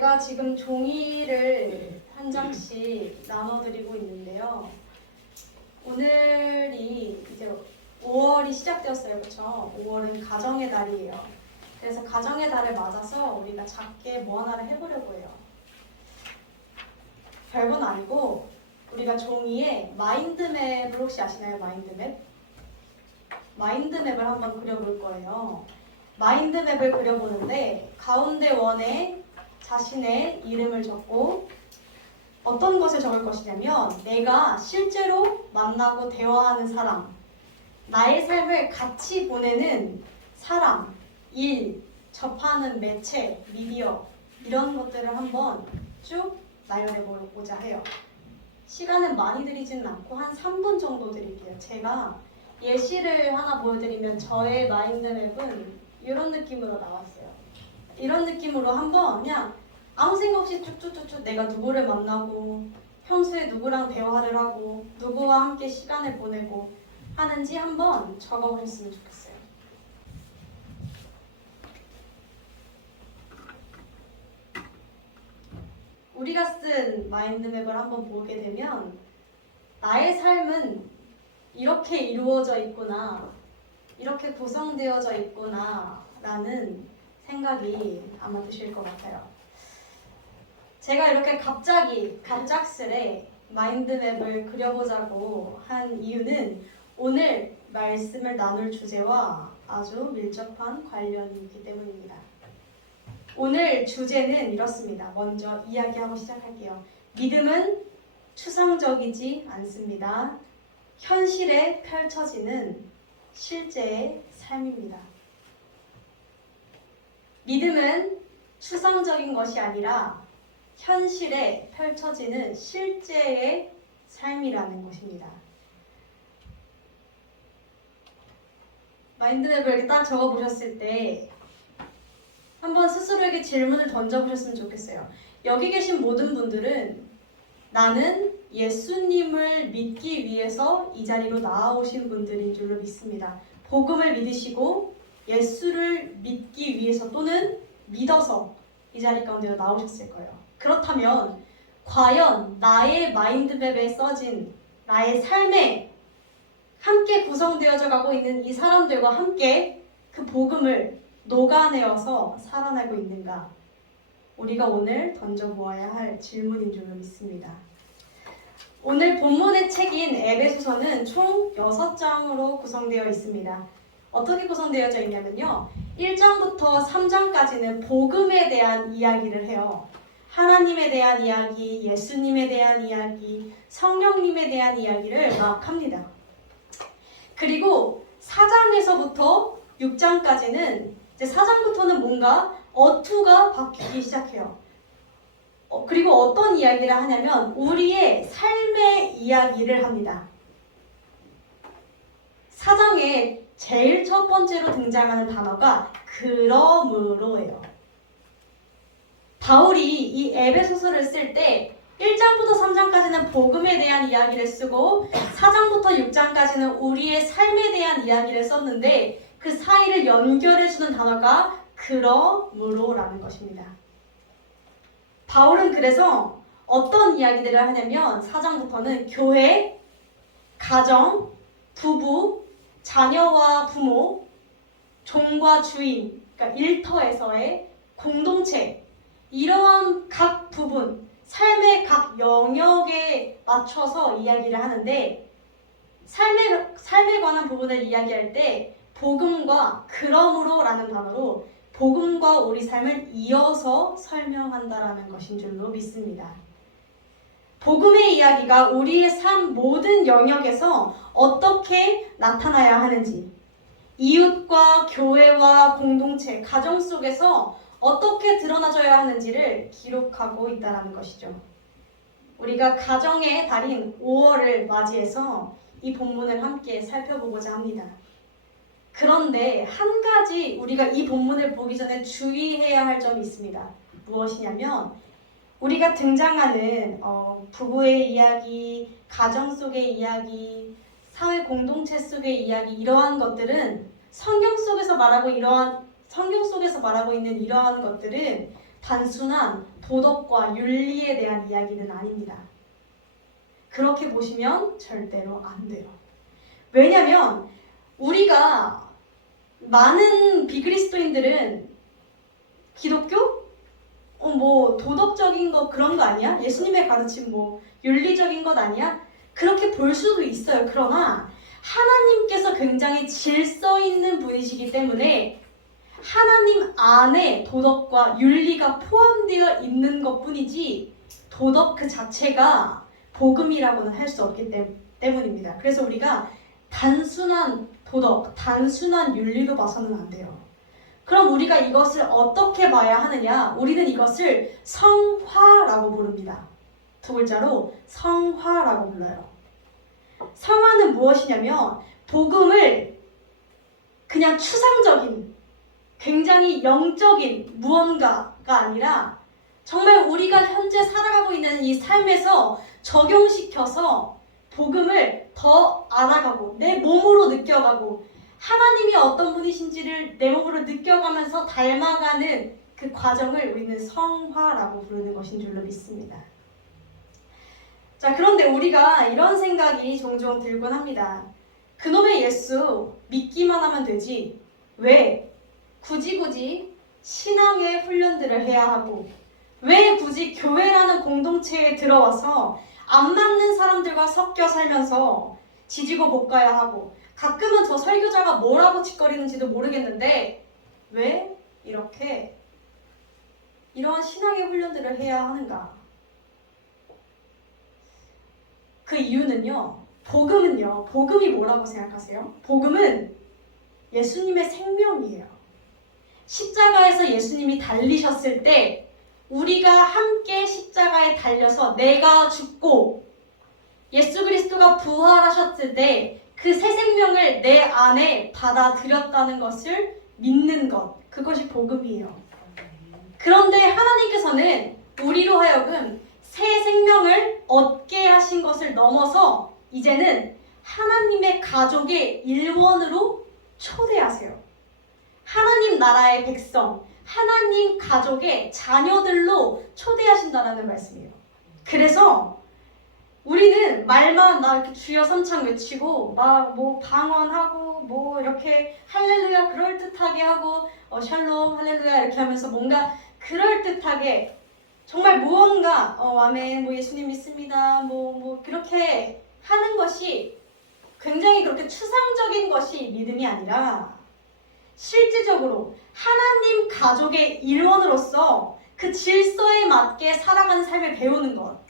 제가 지금 종이를 한 장씩 나눠드리고 있는데요. 오늘이 이제 5월이 시작되었어요. 그렇죠? 5월은 가정의 달이에요. 그래서 가정의 달을 맞아서 우리가 작게 뭐 하나를 해보려고 해요. 별건 아니고 우리가 종이에 마인드맵을 혹시 아시나요? 마인드맵? 마인드맵을 한번 그려볼 거예요. 마인드맵을 그려보는데 가운데 원에 자신의 이름을 적고 어떤 것을 적을 것이냐면 내가 실제로 만나고 대화하는 사람, 나의 삶을 같이 보내는 사람, 일, 접하는 매체, 미디어 이런 것들을 한번 쭉 나열해 보고자 해요. 시간은 많이 들이지는 않고 한 3분 정도 드릴게요. 제가 예시를 하나 보여드리면 저의 마인드맵은 이런 느낌으로 나왔어요. 이런 느낌으로 한번 그냥 아무 생각 없이 쭉쭉쭉쭉 내가 누구를 만나고 평소에 누구랑 대화를 하고 누구와 함께 시간을 보내고 하는지 한번 적어보셨으면 좋겠어요. 우리가 쓴 마인드맵을 한번 보게 되면 나의 삶은 이렇게 이루어져 있구나, 이렇게 구성되어져 있구나 라는 생각이 아마 드실 것 같아요. 제가 이렇게 갑작스레 마인드맵을 그려보자고 한 이유는 오늘 말씀을 나눌 주제와 아주 밀접한 관련이 있기 때문입니다. 오늘 주제는 이렇습니다. 먼저 이야기하고 시작할게요. 믿음은 추상적이지 않습니다. 현실에 펼쳐지는 실제의 삶입니다. 믿음은 추상적인 것이 아니라 현실에 펼쳐지는 실제의 삶이라는 것입니다. 마인드맵을 이렇게 딱 적어보셨을 때 한번 스스로에게 질문을 던져보셨으면 좋겠어요. 여기 계신 모든 분들은 나는 예수님을 믿기 위해서 이 자리로 나아오신 분들인 줄로 믿습니다. 복음을 믿으시고 예수를 믿기 위해서 또는 믿어서 이 자리 가운데 나오셨을 거예요. 그렇다면 과연 나의 마인드맵에 써진 나의 삶에 함께 구성되어져 가고 있는 이 사람들과 함께 그 복음을 녹아내어서 살아내고 있는가? 우리가 오늘 던져보아야 할 질문인 줄로 믿습니다. 오늘 본문의 책인 에베소서는 총 6장으로 구성되어 있습니다. 어떻게 구성되어져 있냐면요. 1장부터 3장까지는 복음에 대한 이야기를 해요. 하나님에 대한 이야기, 예수님에 대한 이야기, 성령님에 대한 이야기를 막 합니다. 그리고 4장에서부터 6장까지는 이제 4장부터는 뭔가 어투가 바뀌기 시작해요. 그리고 어떤 이야기를 하냐면 우리의 삶의 이야기를 합니다. 4장에 제일 첫 번째로 등장하는 단어가 그러므로예요. 바울이 이 에베소서를 쓸 때 1장부터 3장까지는 복음에 대한 이야기를 쓰고 4장부터 6장까지는 우리의 삶에 대한 이야기를 썼는데 그 사이를 연결해주는 단어가 그러므로라는 것입니다. 바울은 그래서 어떤 이야기들을 하냐면 4장부터는 교회, 가정, 부부, 자녀와 부모, 종과 주인, 그러니까 일터에서의 공동체, 이러한 각 부분, 삶의 각 영역에 맞춰서 이야기를 하는데 삶에 관한 부분을 이야기할 때 복음과 그러므로라는 단어로 복음과 우리 삶을 이어서 설명한다라는 것인 줄로 믿습니다. 복음의 이야기가 우리의 삶 모든 영역에서 어떻게 나타나야 하는지, 이웃과 교회와 공동체, 가정 속에서 어떻게 드러나줘야 하는지를 기록하고 있다는 것이죠. 우리가 가정의 달인 5월을 맞이해서 이 본문을 함께 살펴보고자 합니다. 그런데 한 가지 우리가 이 본문을 보기 전에 주의해야 할 점이 있습니다. 무엇이냐면 우리가 등장하는 부부의 이야기, 가정 속의 이야기, 사회 공동체 속의 이야기 이러한 것들은 성경 속에서 말하고 있는 이러한 것들은 단순한 도덕과 윤리에 대한 이야기는 아닙니다. 그렇게 보시면 절대로 안 돼요. 왜냐면 우리가 많은 비그리스도인들은 기독교? 뭐 도덕적인 거 그런 거 아니야? 예수님의 가르침 뭐 윤리적인 것 아니야? 그렇게 볼 수도 있어요. 그러나 하나님께서 굉장히 질서 있는 분이시기 때문에 하나님 안에 도덕과 윤리가 포함되어 있는 것뿐이지 도덕 그 자체가 복음이라고는 할 수 없기 때문입니다. 그래서 우리가 단순한 도덕, 단순한 윤리로 봐서는 안 돼요. 그럼 우리가 이것을 어떻게 봐야 하느냐? 우리는 이것을 성화라고 부릅니다. 두 글자로 성화라고 불러요. 성화는 무엇이냐면 복음을 그냥 추상적인, 굉장히 영적인 무언가가 아니라 정말 우리가 현재 살아가고 있는 이 삶에서 적용시켜서 복음을 더 알아가고 내 몸으로 느껴가고 하나님이 어떤 분이신지를 내 몸으로 느껴가면서 닮아가는 그 과정을 우리는 성화라고 부르는 것인 줄로 믿습니다. 자, 그런데 우리가 이런 생각이 종종 들곤 합니다. 그놈의 예수 믿기만 하면 되지 왜 굳이 신앙의 훈련들을 해야 하고 왜 굳이 교회라는 공동체에 들어와서 안 맞는 사람들과 섞여 살면서 지지고 볶아야 하고 가끔은 저 설교자가 뭐라고 짓거리는지도 모르겠는데 왜 이렇게 이런 신앙의 훈련들을 해야 하는가? 그 이유는요. 복음이 뭐라고 생각하세요? 복음은 예수님의 생명이에요. 십자가에서 예수님이 달리셨을 때 우리가 함께 십자가에 달려서 내가 죽고 예수 그리스도가 부활하셨을 때 그 새 생명을 내 안에 받아들였다는 것을 믿는 것, 그것이 복음이에요. 그런데 하나님께서는 우리로 하여금 새 생명을 얻게 하신 것을 넘어서 이제는 하나님의 가족의 일원으로 초대하세요. 하나님 나라의 백성, 하나님 가족의 자녀들로 초대하신다는 말씀이에요. 그래서 우리는 말만 나 이렇게 주여 삼창 외치고 막 뭐 방언하고 뭐 이렇게 할렐루야 그럴듯하게 하고 샬롬 할렐루야 이렇게 하면서 뭔가 그럴듯하게 정말 무언가 아멘 뭐 예수님 믿습니다 뭐 그렇게 하는 것이 굉장히 그렇게 추상적인 것이 믿음이 아니라 실질적으로 하나님 가족의 일원으로서 그 질서에 맞게 살아가는 삶을 배우는 것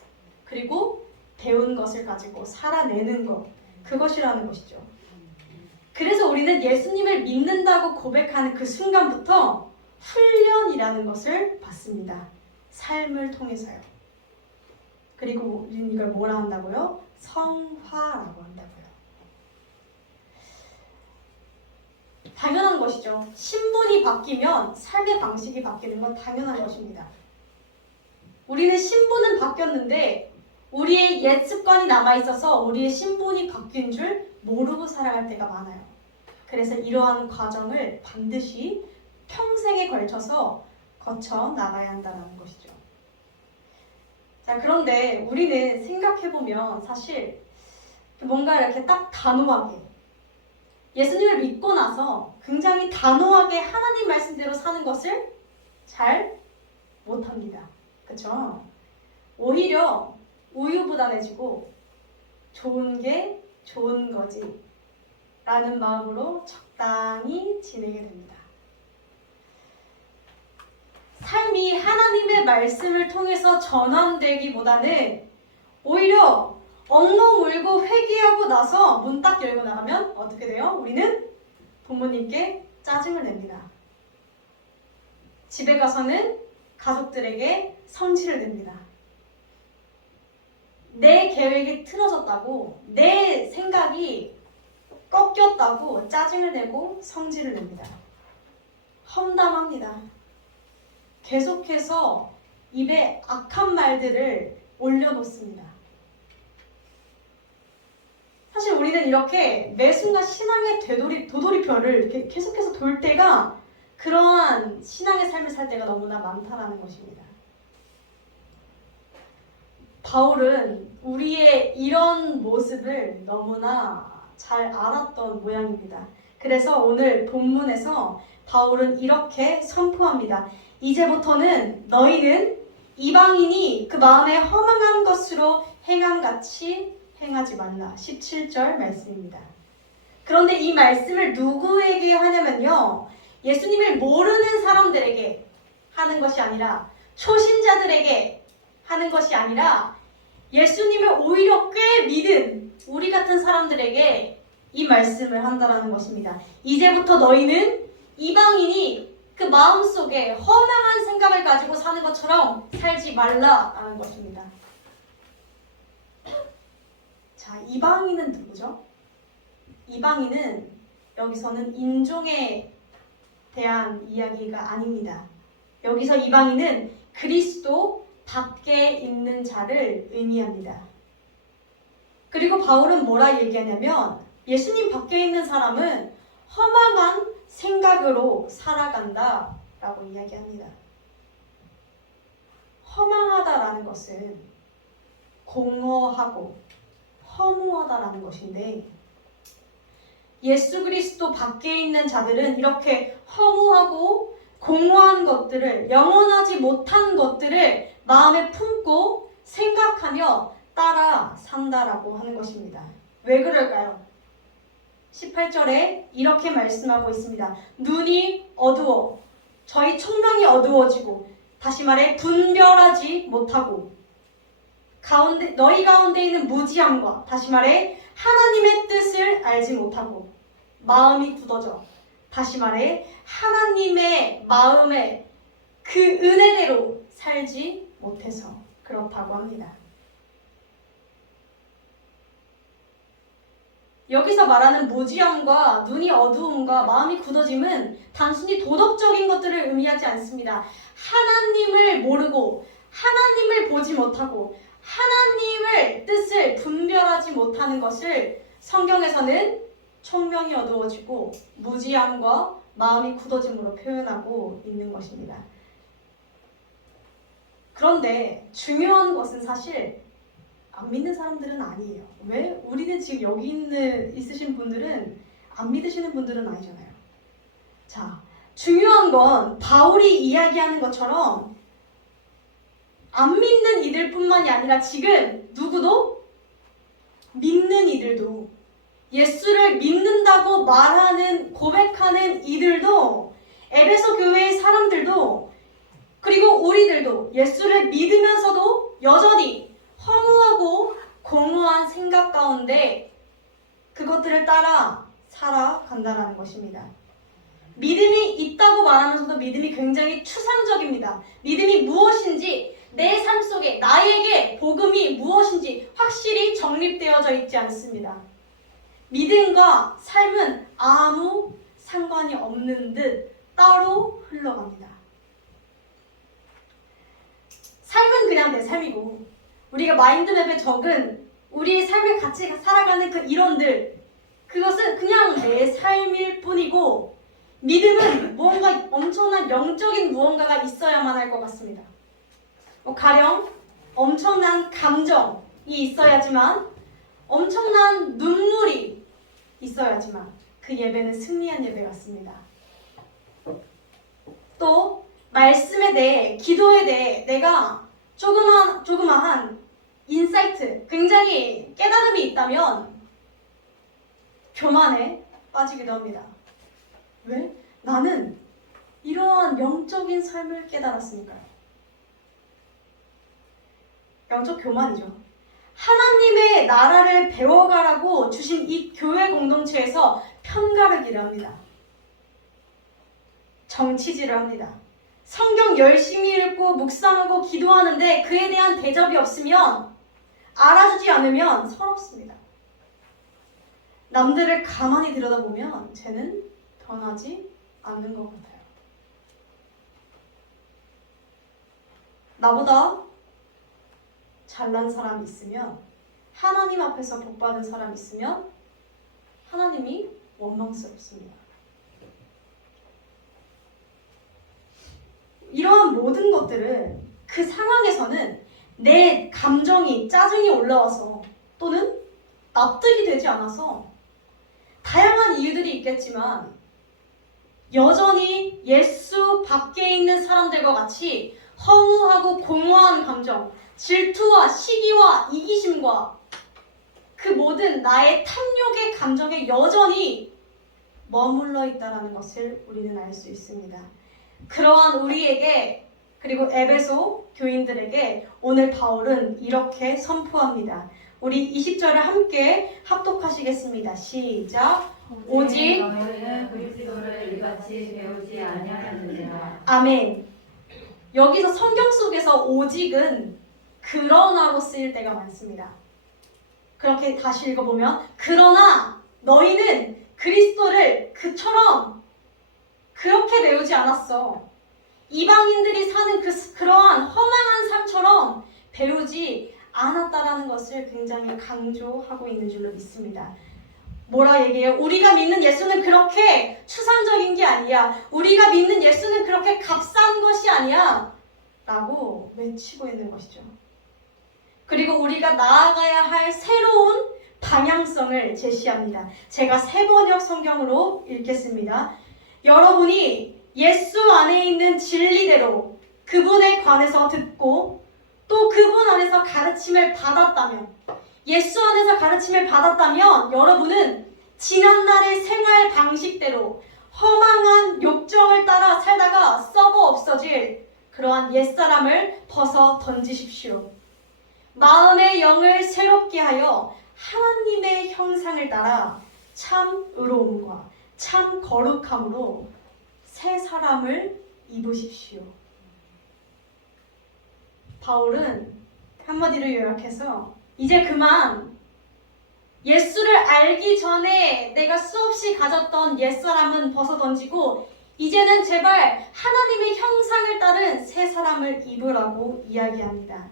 그리고 배운 것을 가지고 살아내는 것 그것이라는 것이죠. 그래서 우리는 예수님을 믿는다고 고백하는 그 순간부터 훈련이라는 것을 받습니다. 삶을 통해서요. 그리고 우리는 이걸 뭐라 한다고요? 성화라고 한다고요. 당연한 것이죠. 신분이 바뀌면 삶의 방식이 바뀌는 건 당연한 것입니다. 우리는 신분은 바뀌었는데 우리의 옛 습관이 남아있어서 우리의 신분이 바뀐 줄 모르고 살아갈 때가 많아요. 그래서 이러한 과정을 반드시 평생에 걸쳐서 거쳐 나가야 한다는 것이죠. 자, 그런데 우리는 생각해보면 사실 뭔가 이렇게 딱 단호하게 예수님을 믿고 나서 굉장히 단호하게 하나님 말씀대로 사는 것을 잘 못합니다. 그쵸? 오히려 우유부단해지고 좋은 게 좋은 거지 라는 마음으로 적당히 지내게 됩니다. 삶이 하나님의 말씀을 통해서 전환되기보다는 오히려 엉엉 울고 회개하고 나서 문 딱 열고 나가면 어떻게 돼요? 우리는 부모님께 짜증을 냅니다. 집에 가서는 가족들에게 성질을 냅니다. 내 계획이 틀어졌다고, 내 생각이 꺾였다고 짜증을 내고 성질을 냅니다. 험담합니다. 계속해서 입에 악한 말들을 올려놓습니다. 사실 우리는 이렇게 매 순간 신앙의 도돌이표를 이렇게 계속해서 돌 때가 그러한 신앙의 삶을 살 때가 너무나 많다라는 것입니다. 바울은 우리의 이런 모습을 너무나 잘 알았던 모양입니다. 그래서 오늘 본문에서 바울은 이렇게 선포합니다. 이제부터는 너희는 이방인이 그 마음에 허망한 것으로 행함같이 행하지 말라. 17절 말씀입니다. 그런데 이 말씀을 누구에게 하냐면요, 예수님을 모르는 사람들에게 하는 것이 아니라, 초신자들에게 하는 것이 아니라, 예수님을 오히려 꽤 믿은 우리 같은 사람들에게 이 말씀을 한다라는 것입니다. 이제부터 너희는 이방인이 그 마음속에 허망한 생각을 가지고 사는 것처럼 살지 말라라는 것입니다. 자, 이방인은 누구죠? 이방인은 여기서는 인종에 대한 이야기가 아닙니다. 여기서 이방인은 그리스도 밖에 있는 자를 의미합니다. 그리고 바울은 뭐라 얘기하냐면, 예수님 밖에 있는 사람은 허망한 생각으로 살아간다 라고 이야기합니다. 허망하다라는 것은 공허하고 허무하다라는 것인데, 예수 그리스도 밖에 있는 자들은 이렇게 허무하고 공허한 것들을, 영원하지 못한 것들을 마음에 품고 생각하며 따라 산다라고 하는 것입니다. 왜 그럴까요? 18절에 이렇게 말씀하고 있습니다. 눈이 어두워, 저희 총명이 어두워지고, 다시 말해 분별하지 못하고, 너희 가운데 있는 무지함과, 다시 말해 하나님의 뜻을 알지 못하고, 마음이 굳어져, 다시 말해 하나님의 마음에 그 은혜대로 살지 못해서 그렇다고 합니다. 여기서 말하는 무지함과 눈이 어두움과 마음이 굳어짐은 단순히 도덕적인 것들을 의미하지 않습니다. 하나님을 모르고, 하나님을 보지 못하고, 하나님의 뜻을 분별하지 못하는 것을 성경에서는 총명이 어두워지고 무지함과 마음이 굳어짐으로 표현하고 있는 것입니다. 그런데 중요한 것은 사실 안 믿는 사람들은 아니에요. 왜? 우리는 지금 여기 있으신 분들은 안 믿으시는 분들은 아니잖아요. 자, 중요한 건 바울이 이야기하는 것처럼 안 믿는 이들뿐만이 아니라 지금 누구도 믿는 이들도, 예수를 믿는다고 말하는, 고백하는 이들도, 에베소 교회의 사람들도, 그리고 우리들도 예수를 믿으면서도 여전히 허무하고 공허한 생각 가운데 그것들을 따라 살아간다는 것입니다. 믿음이 있다고 말하면서도 믿음이 굉장히 추상적입니다. 믿음이 무엇인지, 내 삶 속에 나에게 복음이 무엇인지 확실히 정립되어져 있지 않습니다. 믿음과 삶은 아무 상관이 없는 듯 따로 흘러갑니다. 삶은 그냥 내 삶이고, 우리가 마인드맵에 적은 우리의 삶을 같이 살아가는 그 이론들, 그것은 그냥 내 삶일 뿐이고, 믿음은 무언가 엄청난 영적인 무언가가 있어야만 할 것 같습니다. 가령 엄청난 감정이 있어야지만, 엄청난 눈물이 있어야지만 그 예배는 승리한 예배 같습니다. 또 말씀에 대해, 기도에 대해 내가 조그마한 인사이트, 굉장히 깨달음이 있다면 교만에 빠지기도 합니다. 왜? 나는 이러한 영적인 삶을 깨달았으니까요. 영적 교만이죠. 하나님의 나라를 배워가라고 주신 이 교회 공동체에서 편가르기를 합니다. 정치질을 합니다. 성경 열심히 읽고 묵상하고 기도하는데 그에 대한 대접이 없으면, 알아주지 않으면 서럽습니다. 남들을 가만히 들여다보면 쟤는 변하지 않는 것 같아요. 나보다 잘난 사람이 있으면, 하나님 앞에서 복받은 사람이 있으면 하나님이 원망스럽습니다. 이러한 모든 것들은 그 상황에서는 내 감정이 짜증이 올라와서 또는 납득이 되지 않아서 다양한 이유들이 있겠지만 여전히 예수 밖에 있는 사람들과 같이 허무하고 공허한 감정, 질투와 시기와 이기심과 그 모든 나의 탐욕의 감정에 여전히 머물러 있다는 것을 우리는 알 수 있습니다. 그러한 우리에게 그리고 에베소 교인들에게 오늘 바울은 이렇게 선포합니다. 우리 20절을 함께 합독하시겠습니다. 시작. 오직 너희는 그리스도를 이같이 배우지 아니하였느니라. 아멘. 여기서 성경 속에서 오직은 그러나로 쓰일 때가 많습니다. 그렇게 다시 읽어보면 그러나 너희는 그리스도를 그처럼 그렇게 배우지 않았어. 이방인들이 사는 그러한 허망한 삶처럼 배우지 않았다라는 것을 굉장히 강조하고 있는 줄로 믿습니다. 뭐라 얘기해요? 우리가 믿는 예수는 그렇게 추상적인 게 아니야. 우리가 믿는 예수는 그렇게 값싼 것이 아니야. 라고 외치고 있는 것이죠. 그리고 우리가 나아가야 할 새로운 방향성을 제시합니다. 제가 세번역 성경으로 읽겠습니다. 여러분이 예수 안에 있는 진리대로 그분에 관해서 듣고 또 그분 안에서 가르침을 받았다면 예수 안에서 가르침을 받았다면 여러분은 지난날의 생활 방식대로 허망한 욕정을 따라 살다가 썩어 없어질 그러한 옛사람을 벗어 던지십시오. 마음의 영을 새롭게 하여 하나님의 형상을 따라 참 의로움과 참 거룩함으로 새 사람을 입으십시오. 바울은 한마디로 요약해서 이제 그만 예수를 알기 전에 내가 수없이 가졌던 옛사람은 벗어던지고 이제는 제발 하나님의 형상을 따른 새 사람을 입으라고 이야기합니다.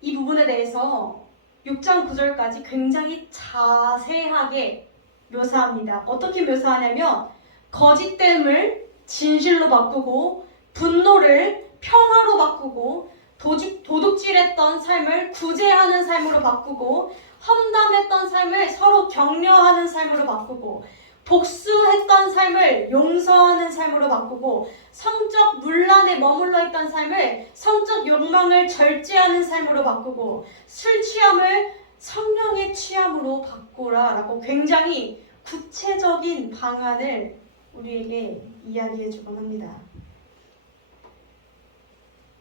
이 부분에 대해서 6장 9절까지 굉장히 자세하게 묘사합니다. 어떻게 묘사하냐면 거짓됨을 진실로 바꾸고 분노를 평화로 바꾸고 도둑질했던 삶을 구제하는 삶으로 바꾸고 험담했던 삶을 서로 격려하는 삶으로 바꾸고 복수했던 삶을 용서하는 삶으로 바꾸고 성적 문란에 머물러 있던 삶을 성적 욕망을 절제하는 삶으로 바꾸고 술 취함을 성령의 취함으로 바꾸라라고 굉장히 구체적인 방안을 우리에게 이야기해주곤 합니다.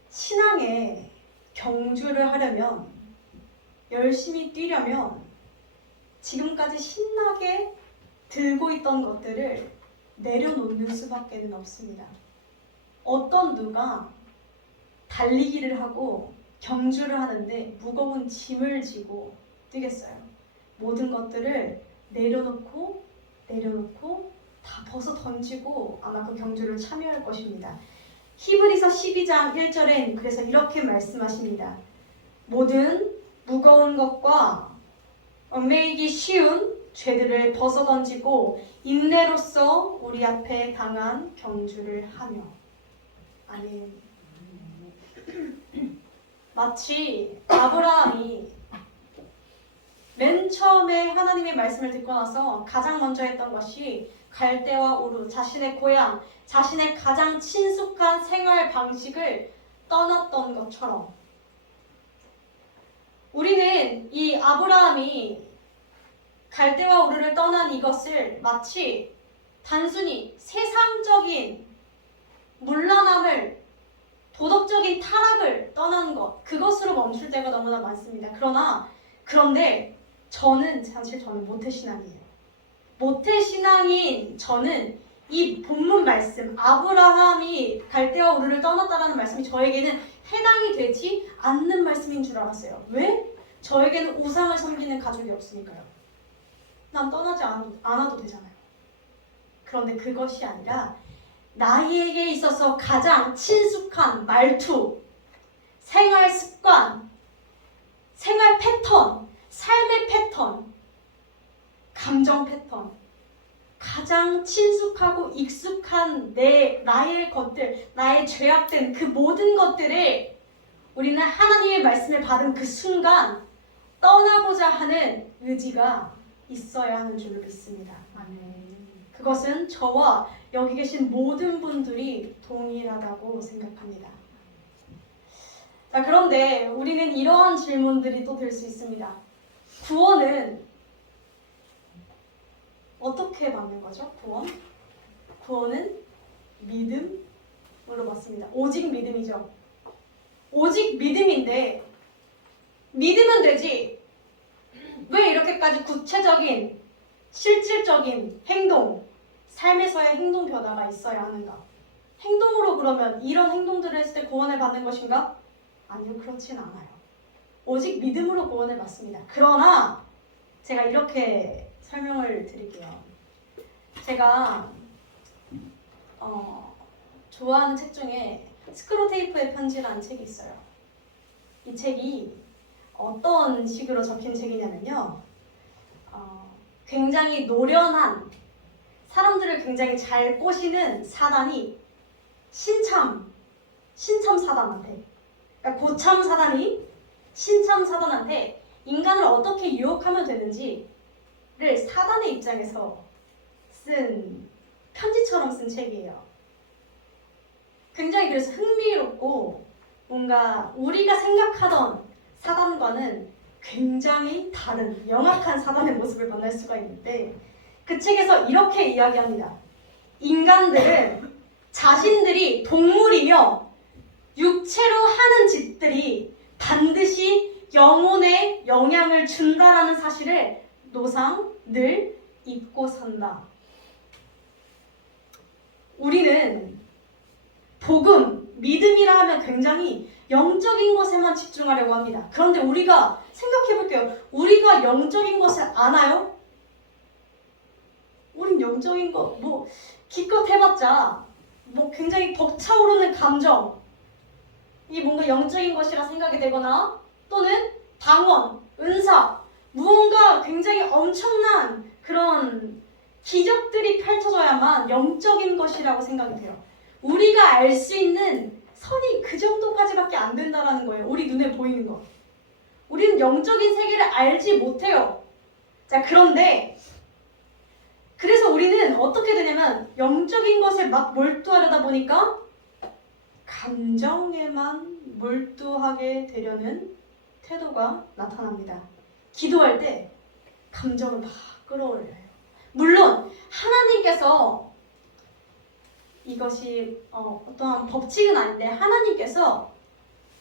신앙에 경주를 하려면 열심히 뛰려면 지금까지 신나게 들고 있던 것들을 내려놓는 수밖에 없습니다. 어떤 누가 달리기를 하고 경주를 하는데 무거운 짐을 지고 뛰겠어요? 모든 것들을 내려놓고 다 벗어 던지고 아마 그 경주를 참여할 것입니다. 히브리서 12장 1절엔 그래서 이렇게 말씀하십니다. 모든 무거운 것과 얽매이기 쉬운 죄들을 벗어던지고 인내로써 우리 앞에 당한 경주를 하며. 아멘. 마치 아브라함이 맨 처음에 하나님의 말씀을 듣고 나서 가장 먼저 했던 것이 갈대와 우르, 자신의 고향, 자신의 가장 친숙한 생활 방식을 떠났던 것처럼 우리는 이 아브라함이 갈대와 우르를 떠난 이것을 마치 단순히 세상적인 문란함을 도덕적인 타락을 떠난 것 그것으로 멈출 때가 너무나 많습니다. 그런데 사실 저는 모태신앙이에요. 모태신앙인 저는 이 본문 말씀 아브라함이 갈대와 우르를 떠났다라는 말씀이 저에게는 해당이 되지 않는 말씀인 줄 알았어요. 왜? 저에게는 우상을 섬기는 가족이 없으니까요. 난 떠나지 않아도 되잖아요. 그런데 그것이 아니라 나에게 있어서 가장 친숙한 말투, 생활 습관, 생활 패턴, 삶의 패턴, 감정 패턴 가장 친숙하고 익숙한 나의 것들, 나의 죄악된 그 모든 것들을 우리는 하나님의 말씀을 받은 그 순간 떠나고자 하는 의지가 있어야 하는 줄로 믿습니다. 그것은 저와 여기 계신 모든 분들이 동일하다고 생각합니다. 자, 그런데 우리는 이러한 질문들이 또 들 수 있습니다. 구원은 어떻게 받는 거죠? 구원은 믿음으로 받습니다. 오직 믿음이죠. 오직 믿음인데 믿으면 되지. 왜 이렇게까지 구체적인 실질적인 행동, 삶에서의 행동 변화가 있어야 하는가? 행동으로 그러면 이런 행동들을 했을 때 구원을 받는 것인가? 아니요, 그렇진 않아요. 오직 믿음으로 구원을 받습니다. 그러나 제가 이렇게 설명을 드릴게요. 제가 좋아하는 책 중에 스크로테이프의 편지라는 책이 있어요. 이 책이 어떤 식으로 적힌 책이냐면요. 굉장히 노련한 사람들을 굉장히 잘 꼬시는 사단이 신참 사단한테, 그러니까 고참 사단이 신참 사단한테 인간을 어떻게 유혹하면 되는지를 사단의 입장에서 쓴 편지처럼 쓴 책이에요. 굉장히 그래서 흥미롭고 뭔가 우리가 생각하던 사단과는 굉장히 다른 명확한 사단의 모습을 만날 수가 있는데 그 책에서 이렇게 이야기합니다. 인간들은 자신들이 동물이며 육체로 하는 짓들이 반드시 영혼에 영향을 준다라는 사실을 노상 늘 잊고 산다. 우리는 복음, 믿음이라 하면 굉장히 영적인 것에만 집중하려고 합니다. 그런데 우리가 생각해 볼게요. 우리가 영적인 것을 아나요? 우린 영적인 거 기껏 해봤자 굉장히 벅차오르는 감정, 이 뭔가 영적인 것이라 생각이 되거나 또는 방언, 은사, 무언가 굉장히 엄청난 그런 기적들이 펼쳐져야만 영적인 것이라고 생각이 돼요. 우리가 알 수 있는 선이 그 정도까지밖에 안 된다는 거예요. 우리 눈에 보이는 거. 우리는 영적인 세계를 알지 못해요. 자, 그런데 그래서 우리는 어떻게 되냐면 영적인 것에 막 몰두하려다 보니까 감정에만 몰두하게 되려는 태도가 나타납니다. 기도할 때 감정을 막 끌어올려요. 물론 하나님께서 이것이 어떠한 법칙은 아닌데 하나님께서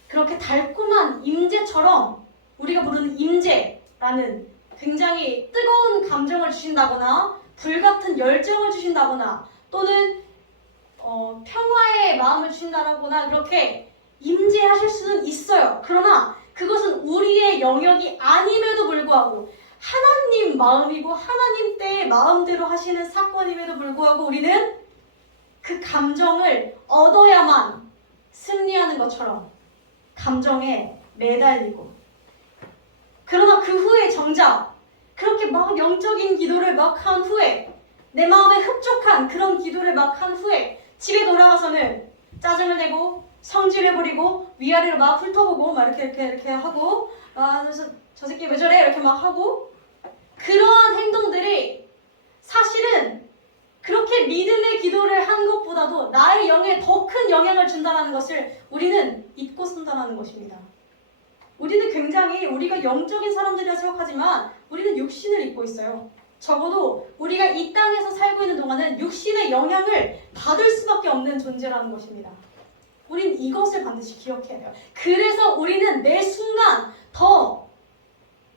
그렇게 달콤한 임재처럼 우리가 부르는 임재라는 굉장히 뜨거운 감정을 주신다거나 불같은 열정을 주신다거나 또는 평화의 마음을 주신다거나 그렇게 임재하실 수는 있어요. 그러나 그것은 우리의 영역이 아님에도 불구하고 하나님 마음이고 하나님 때의 마음대로 하시는 사건임에도 불구하고 우리는 그 감정을 얻어야만 승리하는 것처럼 감정에 매달리고, 그러나 그 후에 정작 그렇게 막 영적인 기도를 막 한 후에 내 마음에 흡족한 그런 기도를 막 한 후에 집에 돌아가서는 짜증을 내고 성질을 부리고 위아래로 막 훑어보고 막 이렇게 하고 저 새끼 왜 저래 이렇게 막 하고, 그러한 행동들이 사실은 그렇게 믿음의 기도를 한 것보다도 나의 영에 더 큰 영향을 준다는 것을 우리는 잊고 산다는 것입니다. 우리는 굉장히 우리가 영적인 사람들이라 생각하지만 우리는 육신을 입고 있어요. 적어도 우리가 이 땅에서 살고 있는 동안은 육신의 영향을 받을 수밖에 없는 존재라는 것입니다. 우린 이것을 반드시 기억해야 돼요. 그래서 우리는 매 순간 더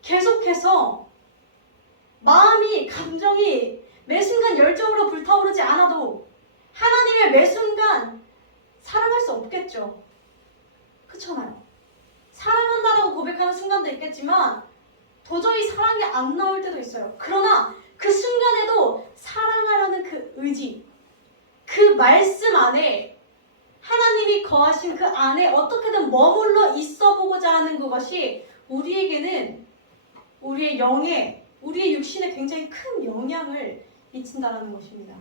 계속해서 마음이, 감정이 매 순간 열정으로 불타오르지 않아도 하나님을 매 순간 사랑할 수 없겠죠. 그렇잖아요. 사랑한다라고 고백하는 순간도 있겠지만 도저히 사랑이 안 나올 때도 있어요. 그러나 그 순간에도 사랑하려는 그 의지, 그 말씀 안에 하나님이 거하신 그 안에 어떻게든 머물러 있어 보고자 하는 그것이 우리에게는 우리의 영에, 우리의 육신에 굉장히 큰 영향을 미친다라는 것입니다.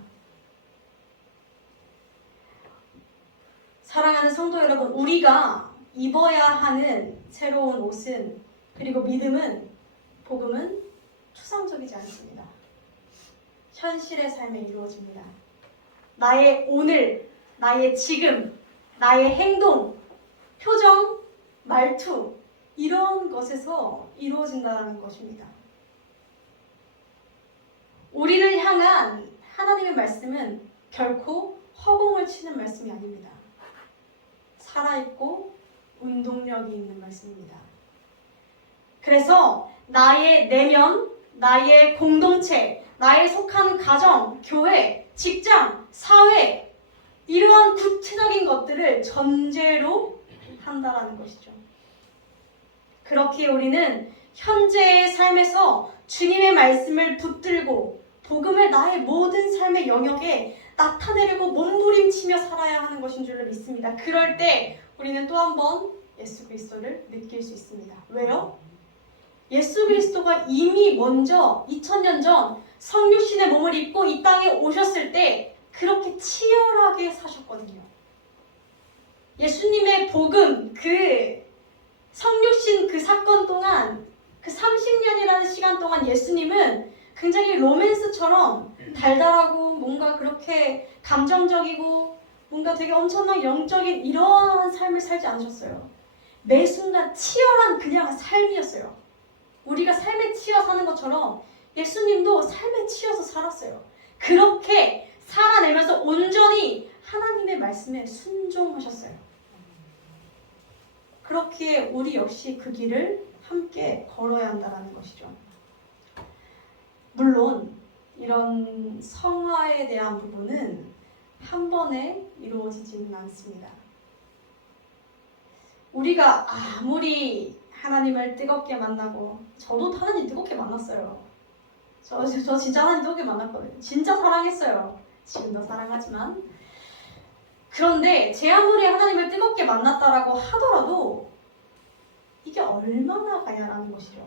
사랑하는 성도 여러분, 우리가 입어야 하는 새로운 옷은, 그리고 믿음은, 복음은 추상적이지 않습니다. 현실의 삶에 이루어집니다. 나의 오늘, 나의 지금, 나의 행동, 표정, 말투, 이런 것에서 이루어진다는 것입니다. 우리를 향한 하나님의 말씀은 결코 허공을 치는 말씀이 아닙니다. 살아있고 운동력이 있는 말씀입니다. 그래서 나의 내면, 나의 공동체, 나의 속한 가정, 교회, 직장, 사회, 이러한 구체적인 것들을 전제로 한다라는 것이죠. 그렇게 우리는 현재의 삶에서 주님의 말씀을 붙들고 복음을 나의 모든 삶의 영역에 나타내려고 몸부림치며 살아야 하는 것인 줄로 믿습니다. 그럴 때 우리는 또 한 번 예수 그리스도를 느낄 수 있습니다. 왜요? 예수 그리스도가 이미 먼저 2000년 전 성육신의 몸을 입고 이 땅에 오셨을 때 그렇게 치열하게 사셨거든요. 예수님의 복음, 그 성육신 그 사건 동안, 그 30년이라는 시간 동안 예수님은 굉장히 로맨스처럼 달달하고 뭔가 그렇게 감정적이고 뭔가 되게 엄청난 영적인 이러한 삶을 살지 않으셨어요. 매 순간 치열한 그냥 삶이었어요. 우리가 삶에 치여 사는 것처럼 예수님도 삶에 치여서 살았어요. 그렇게 살아내면서 온전히 하나님의 말씀에 순종하셨어요. 그렇기에 우리 역시 그 길을 함께 걸어야 한다는 것이죠. 물론 이런 성화에 대한 부분은 한 번에 이루어지지는 않습니다. 우리가 아무리 하나님을 뜨겁게 만나고, 저도 하나님 뜨겁게 만났어요. 저 진짜 하나님 뜨겁게 만났거든요. 진짜 사랑했어요. 지금도 사랑하지만. 그런데 제 아무리 하나님을 뜨겁게 만났다라고 하더라도 이게 얼마나 가냐라는 것이죠.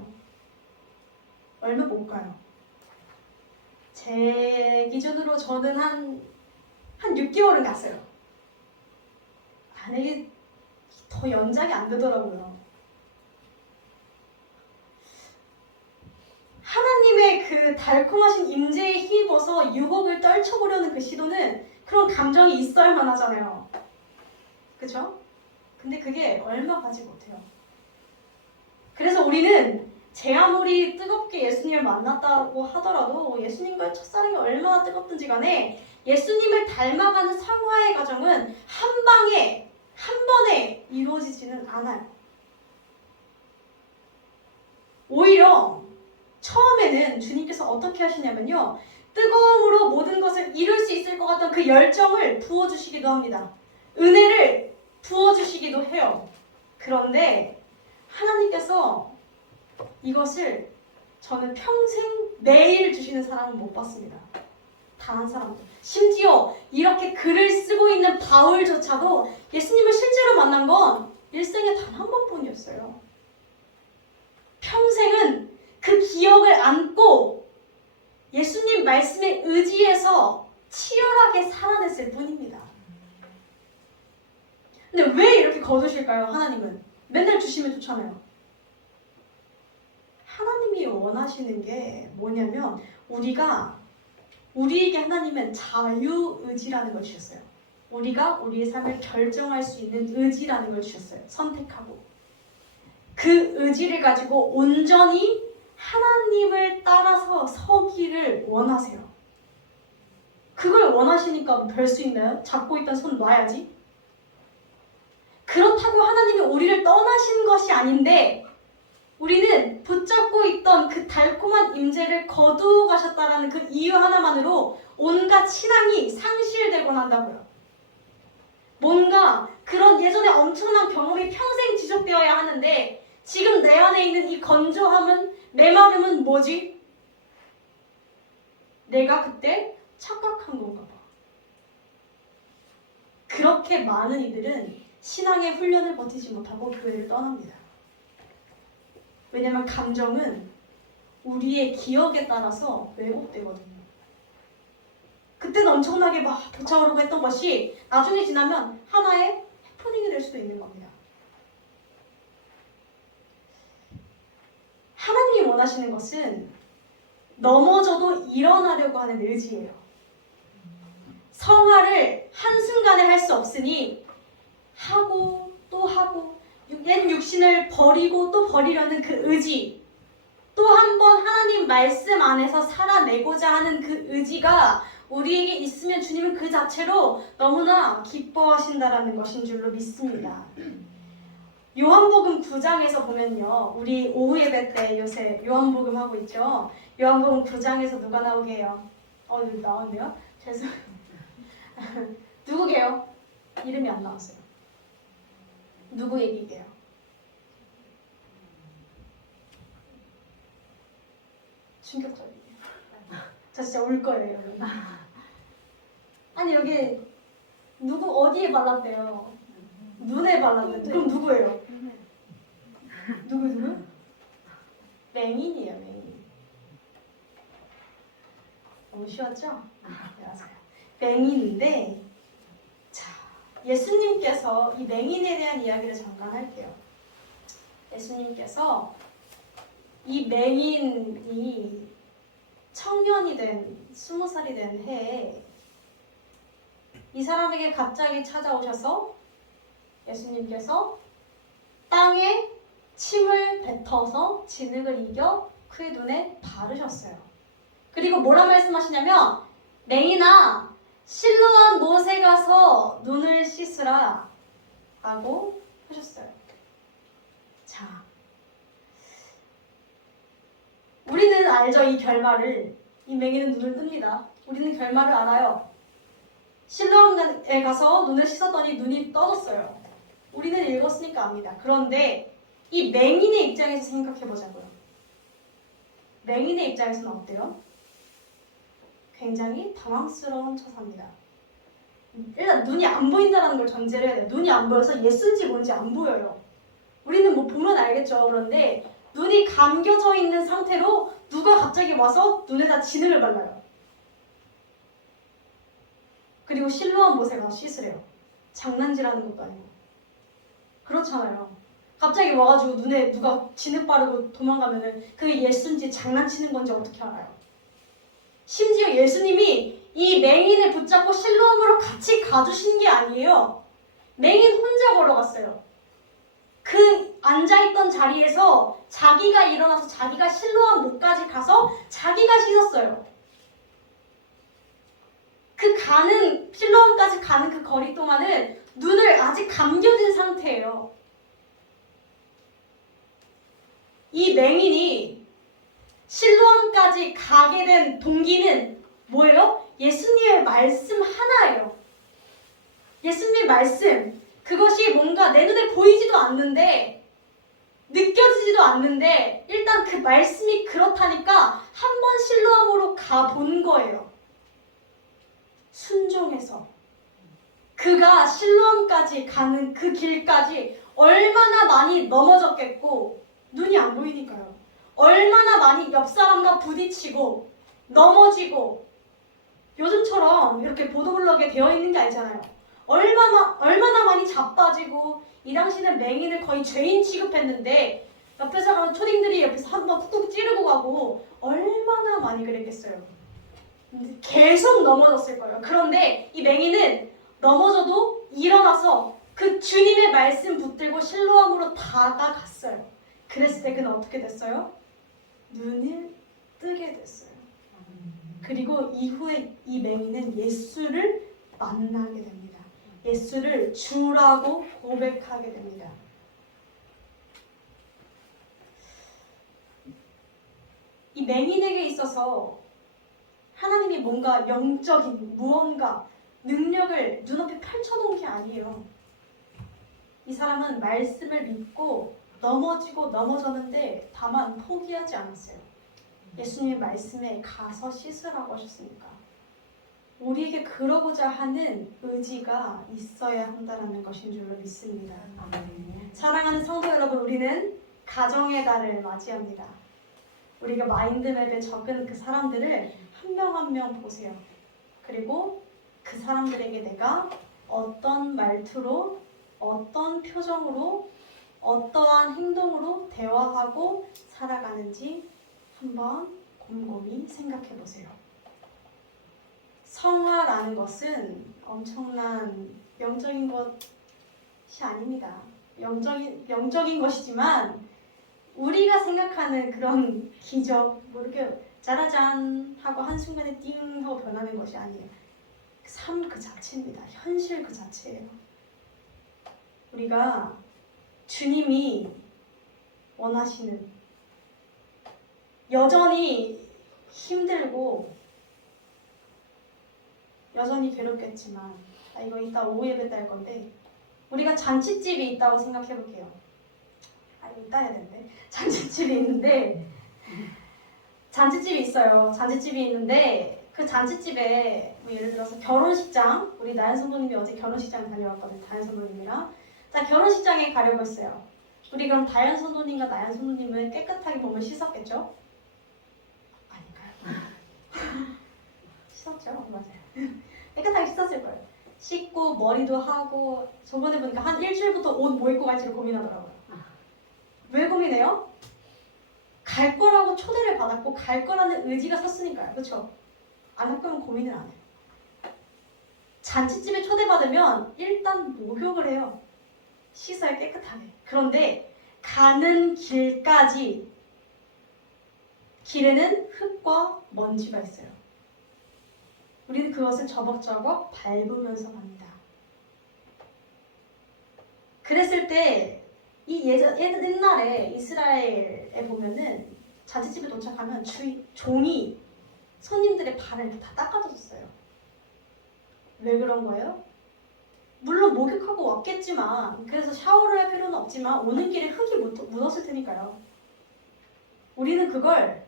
얼마 못 가요. 제 기준으로 저는 한 6개월은 갔어요. 이게 더 연장이 안 되더라고요. 하나님의 그 달콤하신 임재에 힘입어서 유혹을 떨쳐보려는 그 시도는 그런 감정이 있어야만 하잖아요. 그쵸? 근데 그게 얼마 가지 못해요. 그래서 우리는 제 아무리 뜨겁게 예수님을 만났다고 하더라도 예수님과의 첫사랑이 얼마나 뜨겁든지 간에 예수님을 닮아가는 성화의 과정은 한 방에, 한 번에 이루어지지는 않아요. 오히려 처음에는 주님께서 어떻게 하시냐면요, 뜨거움으로 모든 것을 이룰 수 있을 것 같던 그 열정을 부어주시기도 합니다. 은혜를 부어주시기도 해요. 그런데 하나님께서 이것을 저는 평생 매일 주시는 사람은 못 봤습니다. 단 한 사람도. 심지어 이렇게 글을 쓰고 있는 바울조차도 예수님을 실제로 만난 건 일생에 단 한 번뿐이었어요. 평생은 그 기억을 안고 예수님 말씀에 의지해서 치열하게 살아냈을 뿐입니다. 근데 왜 이렇게 거두실까요? 하나님은 맨날 주시면 좋잖아요. 하나님이 원하시는 게 뭐냐면 우리에게 하나님은 자유의지라는 걸 주셨어요. 우리가 우리의 삶을 결정할 수 있는 의지라는 걸 주셨어요. 선택하고. 그 의지를 가지고 온전히 하나님을 따라서 서기를 원하세요. 그걸 원하시니까 별 수 있나요? 잡고 있던 손 놔야지. 그렇다고 하나님이 우리를 떠나신 것이 아닌데 우리는 붙잡고 있던 그 달콤한 임재를 거두어 가셨다라는 그 이유 하나만으로 온갖 신앙이 상실되곤 한다고요. 뭔가 그런 예전에 엄청난 경험이 평생 지속되어야 하는데 지금 내 안에 있는 이 건조함은, 메마름은 뭐지? 내가 그때 착각한 건가 봐. 그렇게 많은 이들은 신앙의 훈련을 버티지 못하고 교회를 떠납니다. 왜냐하면 감정은 우리의 기억에 따라서 왜곡되거든요. 그때는 엄청나게 막 벅차오르고 했던 것이 나중에 지나면 하나의 해프닝이 될 수도 있는 겁니다. 하나님이 원하시는 것은 넘어져도 일어나려고 하는 의지예요. 성화를 한순간에 할 수 없으니 하고 또 하고 옛 육신을 버리고 또 버리려는 그 의지, 또 한 번 하나님 말씀 안에서 살아내고자 하는 그 의지가 우리에게 있으면 주님은 그 자체로 너무나 기뻐하신다라는 것인 줄로 믿습니다. 요한복음 9장에서 보면요, 우리 오후 예배 때 요새 요한복음 하고 있죠. 요한복음 9장에서 누가 나오게 해요? 여기 나왔네요. 죄송해요. 누구게요? 이름이 안 나왔어요. 누구 얘기게요? 충격적이에요. 저 진짜 울 거예요, 여러분. 아니 여기 누구 어디에 발랐대요? 눈에 발랐대. 그럼 누구예요? 누구? 맹인이에요, 맹인. 너무 쉬웠죠? 네, 맞아요. 맹인인데, 자, 예수님께서 이 맹인에 대한 이야기를 잠깐 할게요. 예수님께서 이 맹인이 청년이 된 20살이 된 해에 이 사람에게 갑자기 찾아오셔서 예수님께서 땅에 침을 뱉어서 진흙을 이겨 그의 눈에 바르셨어요. 그리고 뭐라 말씀하시냐면, 맹인아, 실로암 못에 가서 눈을 씻으라 라고 하셨어요. 자, 우리는 알죠, 이 결말을. 이 맹인은 눈을 뜹니다. 우리는 결말을 알아요. 실로암에 가서 눈을 씻었더니 눈이 떠졌어요. 우리는 읽었으니까 압니다. 그런데 이 맹인의 입장에서 생각해보자고요. 맹인의 입장에서는 어때요? 굉장히 당황스러운 처사입니다. 일단 눈이 안 보인다는 걸 전제를 해야 돼요. 눈이 안 보여서 예수인지 뭔지 안 보여요. 우리는 뭐 보면 알겠죠. 그런데 눈이 감겨져 있는 상태로 누가 갑자기 와서 눈에다 진흙을 발라요. 그리고 실로암 못에 가서 씻으래요. 장난질하는 것도 아니고. 그렇잖아요. 갑자기 와가지고 눈에 누가 진흙 바르고 도망가면은 그게 예수인지 장난치는 건지 어떻게 알아요? 심지어 예수님이 이 맹인을 붙잡고 실로암으로 같이 가주신 게 아니에요. 맹인 혼자 걸어갔어요. 그 앉아있던 자리에서 자기가 일어나서 자기가 실로암 못까지 가서 자기가 씻었어요. 그 가는 실로암까지 가는 그 거리 동안은 눈을 아직 감겨진 상태예요. 이 맹인이 실로암까지 가게 된 동기는 뭐예요? 예수님의 말씀 하나예요. 예수님의 말씀, 그것이 뭔가 내 눈에 보이지도 않는데, 느껴지지도 않는데, 일단 그 말씀이 그렇다니까 한 번 실로암으로 가본 거예요. 순종해서. 그가 실로암까지 가는 그 길까지 얼마나 많이 넘어졌겠고, 눈이 안 보이니까요. 얼마나 많이 옆 사람과 부딪히고 넘어지고, 요즘처럼 이렇게 보도블럭에 되어 있는 게 아니잖아요. 얼마나 많이 자빠지고, 이 당시는 맹인을 거의 죄인 취급했는데 옆에서 가면 초딩들이 옆에서 한번 툭툭 찌르고 가고 얼마나 많이 그랬겠어요. 계속 넘어졌을 거예요. 그런데 이 맹인은 넘어져도 일어나서 그 주님의 말씀 붙들고 실로암으로 다가갔어요. 그랬을 때 그는 어떻게 됐어요? 눈을 뜨게 됐어요. 그리고 이후에 이 맹인은 예수를 만나게 됩니다. 예수를 주라고 고백하게 됩니다. 이 맹인에게 있어서 하나님이 뭔가 영적인 무언가 능력을 눈앞에 펼쳐놓은 게 아니에요. 이 사람은 말씀을 믿고 넘어지고 넘어졌는데 다만 포기하지 않았어요. 예수님의 말씀에 가서 씻으라고 하셨으니까. 우리에게 그러고자 하는 의지가 있어야 한다는 것인 줄로 믿습니다. 사랑하는 성도 여러분, 우리는 가정의 달을 맞이합니다. 우리가 마인드맵에 적은 그 사람들을 한 명 한 명 보세요. 그리고 그 사람들에게 내가 어떤 말투로, 어떤 표정으로, 어떠한 행동으로 대화하고 살아가는지 한번 곰곰이 생각해 보세요. 성화라는 것은 엄청난 영적인 것이 아닙니다. 영적인 것이지만 우리가 생각하는 그런 기적, 뭐 이렇게 짜라잔 하고 한순간에 띵 하고 변하는 것이 아니에요. 삶 그 자체입니다. 현실 그 자체예요. 우리가 주님이 원하시는, 여전히 힘들고 여전히 괴롭겠지만, 이거 이따 오후 예배 때 할 건데, 우리가 잔칫집이 있다고 생각해 볼게요. 이거 이따 해야 되는데. 잔칫집이 있는데, 잔칫집이 있어요. 잔칫집이 있는데 그 잔칫집에 뭐 예를 들어서 결혼식장, 우리 나연 성도님이 어제 결혼식장 다녀왔거든요. 다연 성도님이랑. 자, 결혼식장에 가려고 했어요. 우리 그럼 다연 성도님과 나연 성도님은 깨끗하게 몸을 씻었겠죠? 아닌가요? 씻었죠? 맞아요. 깨끗하게 씻었을 거예요. 씻고 머리도 하고. 저번에 보니까 한 일주일부터 옷 뭐 입고 갈지를 고민하더라고요. 왜 고민해요? 갈 거라고 초대를 받았고 갈 거라는 의지가 섰으니까요. 그렇죠? 안 할 거면 고민을 안 해요. 잔칫집에 초대받으면 일단 목욕을 해요. 씻어야 깨끗하게. 그런데 가는 길까지 길에는 흙과 먼지가 있어요. 우리는 그것을 저벅저벅 밟으면서 갑니다. 그랬을 때 이 옛날에 이스라엘에 보면은 잔칫집에 도착하면 종이 손님들의 발을 이렇게 다 닦아줬어요. 왜 그런 거예요? 물론 목욕하고 왔겠지만, 그래서 샤워를 할 필요는 없지만 오는 길에 흙이 묻었을 테니까요. 우리는 그걸,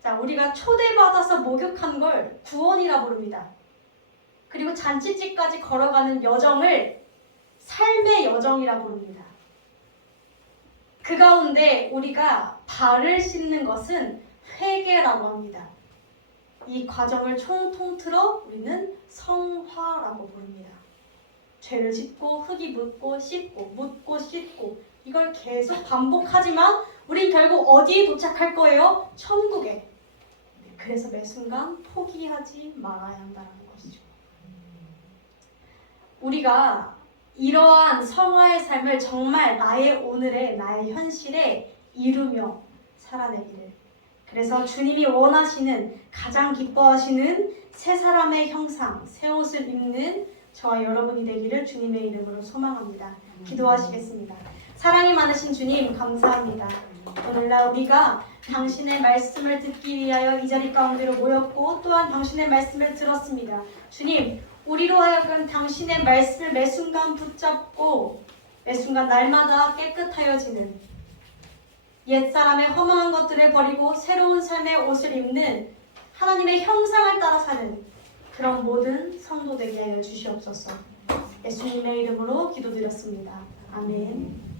자, 우리가 초대받아서 목욕한 걸 구원이라 부릅니다. 그리고 잔칫집까지 걸어가는 여정을 삶의 여정이라 부릅니다. 그 가운데 우리가 발을 씻는 것은 회개라고 합니다. 이 과정을 통틀어 우리는 성화라고 부릅니다. 죄를 짚고 흙이 묻고 씻고 묻고 씻고, 이걸 계속 반복하지만 우린 결국 어디에 도착할 거예요? 천국에. 그래서 매 순간 포기하지 말아야 한다는 것이죠. 우리가 이러한 성화의 삶을 정말 나의 오늘에, 나의 현실에 이루며 살아내기를, 그래서 주님이 원하시는, 가장 기뻐하시는 새 사람의 형상, 새 옷을 입는 저와 여러분이 되기를 주님의 이름으로 소망합니다. 기도하시겠습니다. 사랑이 많으신 주님, 감사합니다. 오늘날 우리가 당신의 말씀을 듣기 위하여 이 자리 가운데로 모였고 또한 당신의 말씀을 들었습니다. 주님, 우리로 하여금 당신의 말씀을 매 순간 붙잡고 매 순간 날마다 깨끗하여지는, 옛사람의 허망한 것들을 버리고 새로운 삶의 옷을 입는, 하나님의 형상을 따라 사는 그런 모든 성도 되게 하여 주시옵소서. 예수님의 이름으로 기도드렸습니다. 아멘.